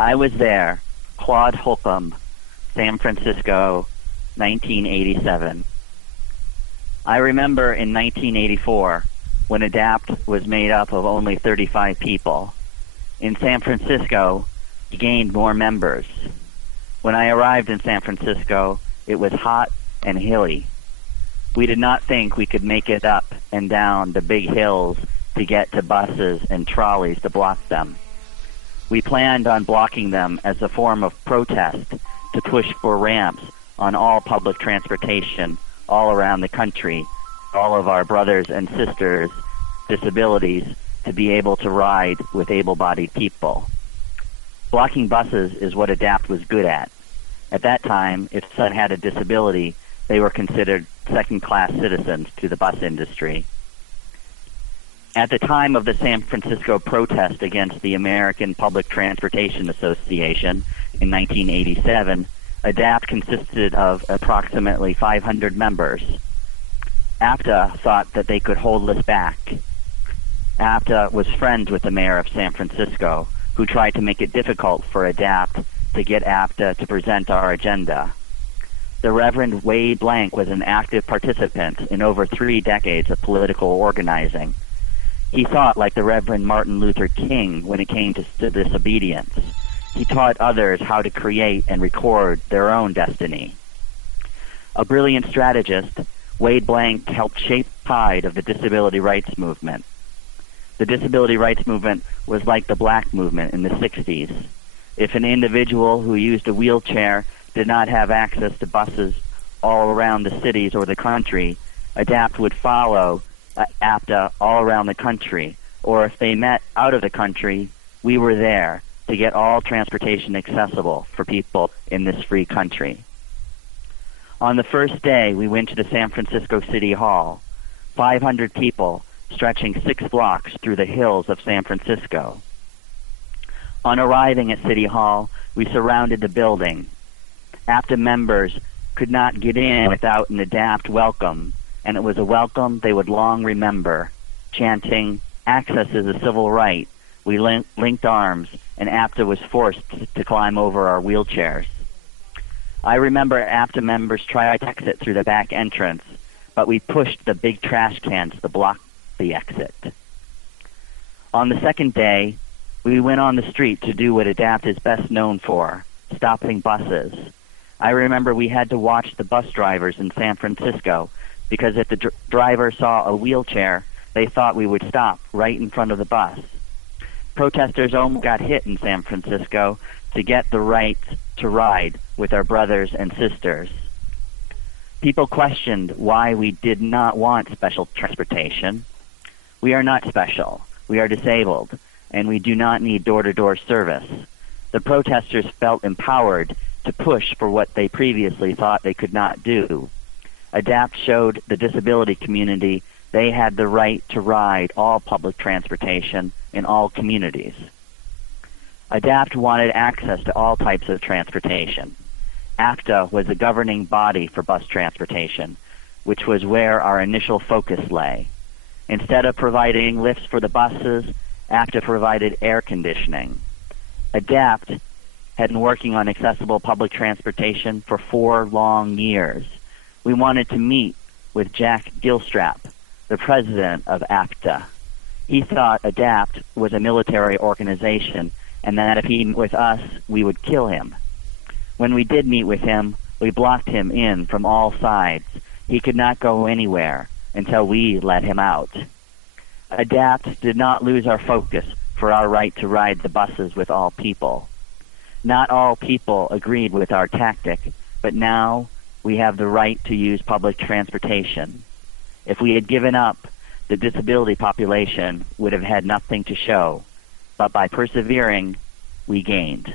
I was there, Claude Holcomb, San Francisco, 1987. I remember in 1984 when ADAPT was made up of only 35 people. In San Francisco, we gained more members. When I arrived in San Francisco, it was hot and hilly. We did not think we could make it up and down the big hills to get to buses and trolleys to block them. We planned on blocking them as a form of protest to push for ramps on all public transportation all around the country, all of our brothers and sisters' disabilities to be able to ride with able-bodied people. Blocking buses is what ADAPT was good at. At that time, if someone had a disability, they were considered second-class citizens to the bus industry. At the time of the San Francisco protest against the American Public Transportation Association in 1987, ADAPT consisted of approximately 500 members. APTA thought that they could hold us back. APTA was friends with the mayor of San Francisco, who tried to make it difficult for ADAPT to get APTA to present our agenda. The Reverend Wade Blank was an active participant in over 3 decades of political organizing. He thought like the Reverend Martin Luther King when it came to disobedience. He taught others how to create and record their own destiny. A brilliant strategist, Wade Blank helped shape the tide of the disability rights movement. The disability rights movement was like the black movement in the 60s. If an individual who used a wheelchair did not have access to buses all around the cities or the country, ADAPT would follow APTA all around the country, or if they met out of the country, we were there to get all transportation accessible for people in this free country. On the first day, we went to the San Francisco City Hall, 500 people stretching 6 blocks through the hills of San Francisco. On arriving at City Hall, we surrounded the building. APTA members could not get in without an ADAPT welcome, and it was a welcome they would long remember, chanting, "Access is a civil right." We linked arms, and APTA was forced to climb over our wheelchairs. I remember APTA members tried to exit through the back entrance, but we pushed the big trash cans to block the exit. On the second day, we went on the street to do what ADAPT is best known for, stopping buses. I remember we had to watch the bus drivers in San Francisco because if the driver saw a wheelchair, they thought we would stop right in front of the bus. Protesters almost got hit in San Francisco to get the right to ride with our brothers and sisters. People questioned why we did not want special transportation. We are not special. We are disabled, and we do not need door-to-door service. The protesters felt empowered to push for what they previously thought they could not do. ADAPT showed the disability community they had the right to ride all public transportation in all communities. ADAPT wanted access to all types of transportation. APTA was the governing body for bus transportation, which was where our initial focus lay. Instead of providing lifts for the buses, APTA provided air conditioning. ADAPT had been working on accessible public transportation for 4 long years. We wanted to meet with Jack Gilstrap, the president of APTA. He thought ADAPT was a military organization and that if he met with us, we would kill him. When we did meet with him, we blocked him in from all sides. He could not go anywhere until we let him out. ADAPT did not lose our focus for our right to ride the buses with all people. Not all people agreed with our tactic, but now we have the right to use public transportation. If we had given up, the disability population would have had nothing to show, but by persevering, we gained.